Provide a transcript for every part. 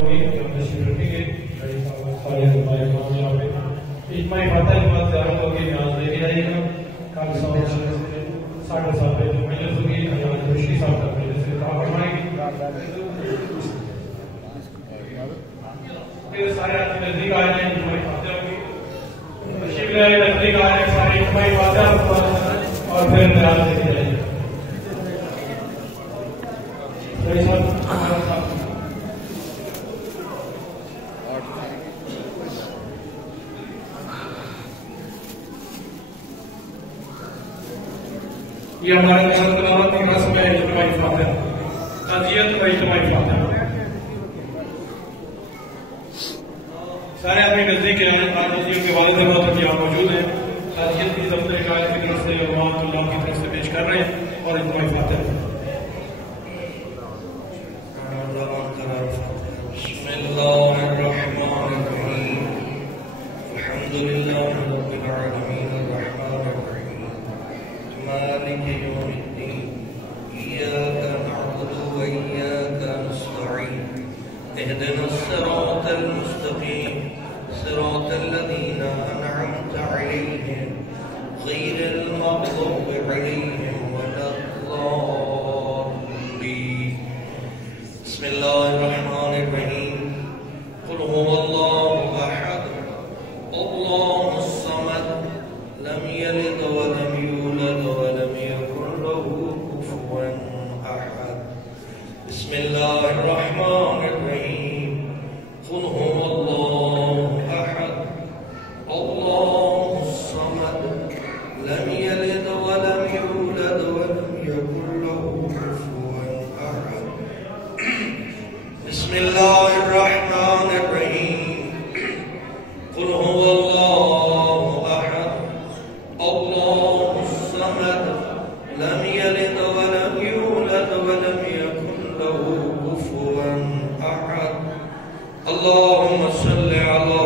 ہوئی تشریف رکھیں گے سارے ہمارے امام یہاں پہ اجماعی فاتحہ کے بعد زیارت ہوگی نیاز لے کے جائیے گا کل 7:30 بجے مجلس ہوگی حضرت رشید صاحب کا مجلس سے دعا فرمائیں گے پھر سارے آپ نزدیک آ جائیں اجماعی فاتحہ ہوگی تشریف لے آئے نزدیک آ جائیں سارے اجماعی فاتحہ اور پھر نیاز لے کے جائیے یہ ہمارے تلاوت کی رسم ہے اجتماعی فاتحہ تعزیت و اجتماعی فاتحہ سارے اپنے نزدیک آنے کے والد محترم یہاں موجود ہیں تعزیت کی دفتر قائد کی طرف سے امام اللہ کی طرف سے پیش کر رہے ہیں اور اجتماعی فاتحہ بسم اللہ الرحمن الرحیم الحمدللہ رب العالمین الرحمن الرحیم مالک یوم الدین ایاک نعبد و ایاک نستعین اهدنا الصراط المستقیم صراط الذین انعمت علیہم غیر المغضوب علیہم ولا الضالین بسم اللہ الرحمن الرحیم قل هو اللہ احد اللہ الصمد لم يلد ولم يولد ولم يكن له كفوا احد بسم اللہ الرحمن الرحیم قل هو اللہ احد اللہ الصمد لم يلد ولم يولد ولم يكن له كفوا احد بسم اللہ الرحمن الرحیم قل هو اللہ احد اللہ الصمد لم يلد ولم يولد ولم يكن له كفوا احد اللهم صل على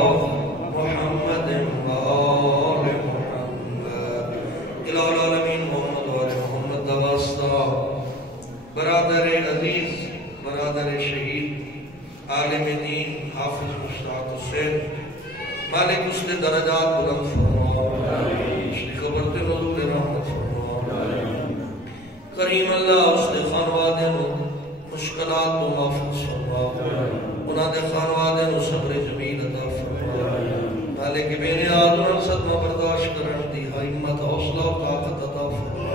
محمد وآل محمد الہ العالمین محمد وآل محمد دواسطہ برادر عزیز برادر شہید عالم دین حافظ مشتاق حسین مالک اس نے درجات بلند فرما اس نے قبرت نزول رحمت فرما کریم اللہ اس نے خانوادے نو مشکلات تو محفوظ فرما انہاں دے خانوادے نو صبر جمیل عطا فرما مالک بے نیاز انہاں صدمہ برداشت کرن دی ہمت حوصلہ و طاقت عطا فرما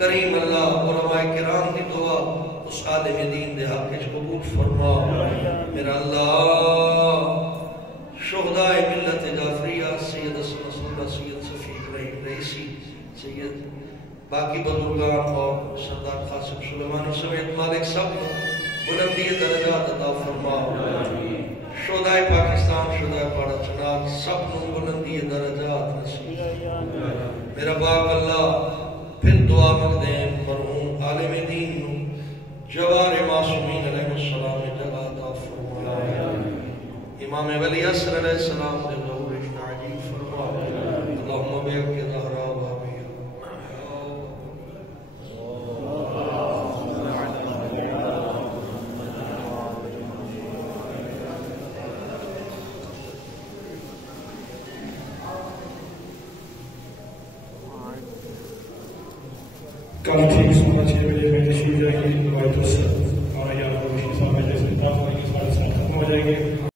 کریم اللہ علماء کرام دی دعا اس عالم دین دے حق وچ قبول فرما میرا اللہ شہداء ملت جعفریہ سید حسن نصراللہ سید صفیق رئیسی سید باقی بزرگان اور سردار قاسم سلیمانی سمیت مالک سب بلندی درجات عطا فرما شہداء پاکستان شہداء پاڑا چنار سب بلندی درجات نصیب میرا باق اللہ پھر دعا مانگتے ہیں مرحوم عالم دین جوار معصومین علیہ السلام جگہ عطا فرما امام ولی عصر علیہ السلام نے ظہور عجیب فرما اللہم بیک ظہرہ وابیہ کل ٹھیک 6:30 بجے میں تشریف جائیں گے روایت سے اور یہاں پر رشید صاحب جیسے بات کریں گے 7:30 ختم ہو جائیں گے